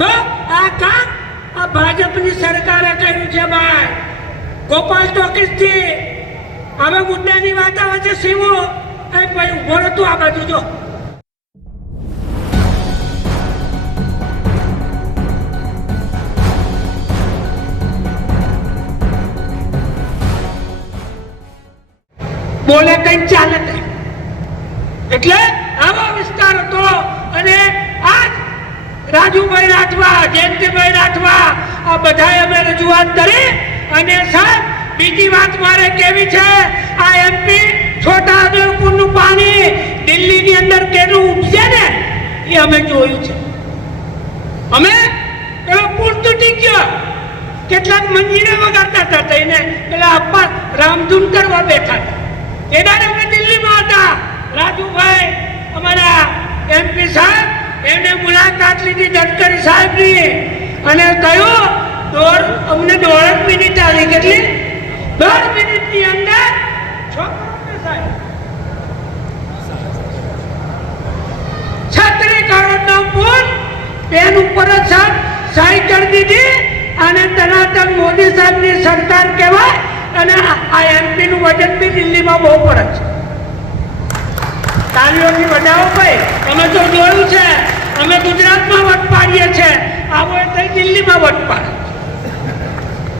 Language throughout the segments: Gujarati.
તો આ કામ આ ભાજપની સરકારે કર્યું છે ભાઈ. ગોપાલ ટોકીસથી હવે મુદ્દાની વાત આવે છે શિવો. એ ભાઈ ઊભો રહો આ બાજુ જો. બોલે કઈ ચાલે એટલે આવો વિસ્તાર હતો. રાજુભાઈ રાઠવા, જયંતિભાઈ રાઠવા, આ બધાએ અમે રજૂઆત કરી અને સાહેબ, બીજી વાત મારે કેવી છે? આ એમપી છોટા ઉદેપુરનું પાણી દિલ્હીની અંદર કેટલું ઉપજે ને? એ અમે જોયું છે. અમે પેલો પુલ તૂટી ગયો કેટલાક મંજીરે વગાડતા હતા થઈને પેલા અપ્પા રામધૂન કરવા બેઠા હતા. એ દાડે અમે દિલ્હીમાં હતા રાજુભાઈ અમારા એમપી સાહેબ એમને મુલાકાત લીધી ગડકરી સાહેબની અને કહ્યું દોઢ, અમને દોઢ મિનિટ આવી. કેટલી? દોઢ મિનિટની અંદર છત્રી તનાતન મોદી સાહેબની સરકાર કહેવાય અને આ એમપી નું વજન બી દિલ્હીમાં બહુ પડે છે. તાલીઓથી બજાવો ભાઈ, તમે તો જોયું છે. અમે ગુજરાતમાં વટ પાડીએ છીએ આવો એટલે દિલ્હીમાં વટ પાડે.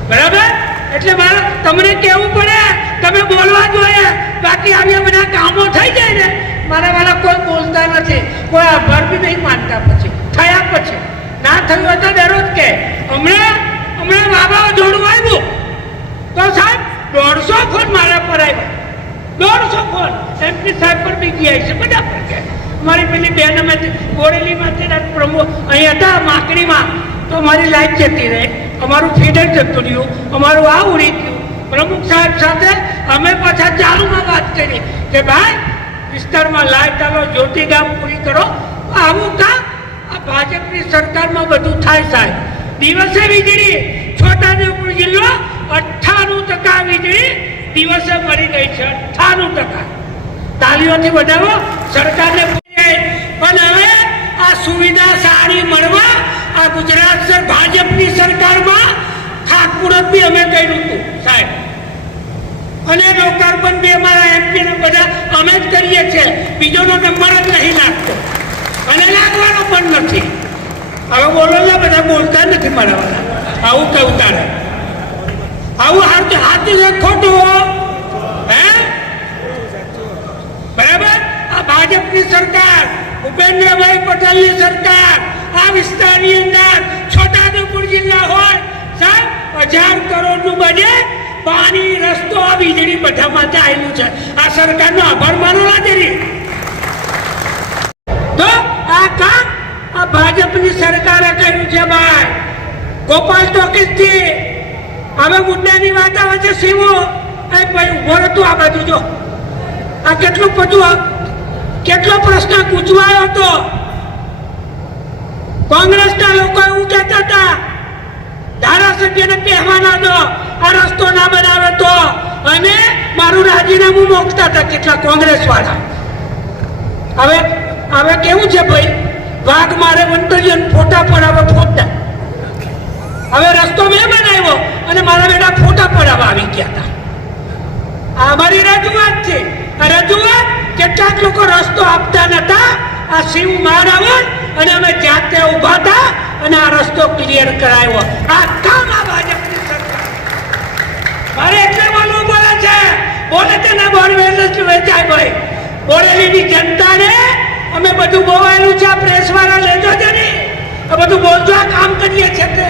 બરાબર? એટલે મારે તમને કહેવું પડે? તમે બોલવા જોઈએ. બાકી આવી બધા કામો થઈ જાય ને, મારા વાળા કોઈ બોલતા નથી. કોઈ આભાર બી નહીં માનતા પછી. થયા પછી. ના થયું હોય તો દરરોજ કે, હમણાં હમણાં બાબા જોડું આવ્યું. તો સાહેબ, દોઢસો ફોન મારા પર આવ્યા. દોઢસો ફોન એમપી સાહેબ પર બી ગયા છે. બધા પર કે. મારી પેલી બેન અમે બોરેલીમાંથી પ્રમો, અહીં હતા માકડીમાં તો મારી લાઈફ જતી રહે. અમારું ફીડર જતું રહ્યું. અમારું આ ઉડી ગયું. પ્રમુખ સાહેબ સાથે અમે પાછા ચાલુમાં વાત કરી કે ભાઈ, વિસ્તારમાં લાઈટ આવો જ્યોતિ ગામ પૂરી કરો. આવું કામ આ ભાજપની સરકારમાં બધું થાય સાહેબ. દિવસે વીજળી છોટાઉદેપુર જિલ્લો, અઠ્ઠાણું ટકા વીજળી દિવસે મળી ગઈ છે. અઠ્ઠાણું ટકા. તાલીઓથી વધારો સરકારને પૂછીએ. પણ હવે આ સુવિધા સારી મળવા આ ગુજરાત સર ભાજપની સરકારમાં ખાતમુહૂર્ત બી અમે કર્યું હતું, સાહેબ. અને લોકાર્પણ બી અમારા એમપી ને બધા અમે જ કરીએ છીએ. બીજોનો નંબર જ નહીં લાગતો. અને લાગવાનો પણ નથી. હવે બોલો ને, બધા બોલતા નથી મારા આવું કહું તારે. આવું હાથ છે ખોટું, હે. બરાબર? આ ભાજપની સરકાર ભૂપેન્દ્રભાઈ પટેલની સરકાર. વિસ્તારની અંદર છોટાઉદેપુર જિલ્લા હોય, સાહેબ, હજાર કરોડનું બજેટ પાણી, રસ્તો વીજળી બધા માટે આવેલું છે. આ સરકારનો આભાર માનો લાજરી તો આ કામ આ ભાજપની સરકારે કર્યું છે, ભાઈ. ગોપાલ ટોકીસથી હવે મુદ્દાની વાત આવે છે, શિવો. એ ભાઈ ઊભો હતું આ બાજુ જો. આ કેટલું બધું, કેટલો પ્રશ્ન પૂછવાયો હતો? કોંગ્રેસના લોકો એવું કહેતા હતા, ધારાસભ્યને કહેવાના દો, આ રસ્તો ના બનાવે તો. અને મારું રાજીનામું મોકતા હતા કેટલા કોંગ્રેસ વાળા હવે હવે કેવું છે ભાઈ? વાઘ મારે મંતવ્ય ફોટા પડાવે ફોટા. હવે રસ્તો મેં બનાવ્યો અને મારા બેટા ફોટા પડાવવા આવી ગયા હતા. આ અમારી રજૂઆત છે. રજૂઆત કેટલાક લોકો રસ્તો આપતા નતા. આ શિવ મહારાવણ અને અમે જાતે ઊભા હતા અને આ રસ્તો ક્લિયર કરાયો. આ કામ આ ભાજપની સરકાર. મારે એટલે બોલવું બોલે છે બોલે તેને જ વેચાય ભાઈ. બોરેલીની જનતાને અમે બધું બોવાયેલું છે, આ પ્રેસ વાળા લેજો છે ને. આ બધું બોલજો, આ કામ કરીએ છે તે.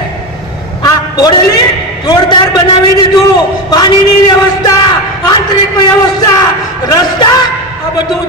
આ બોરેલી જોરદાર બનાવી દીધું. પાણીની વ્યવસ્થા, આંતરિક વ્યવસ્થા, રસ્તા, આ બધું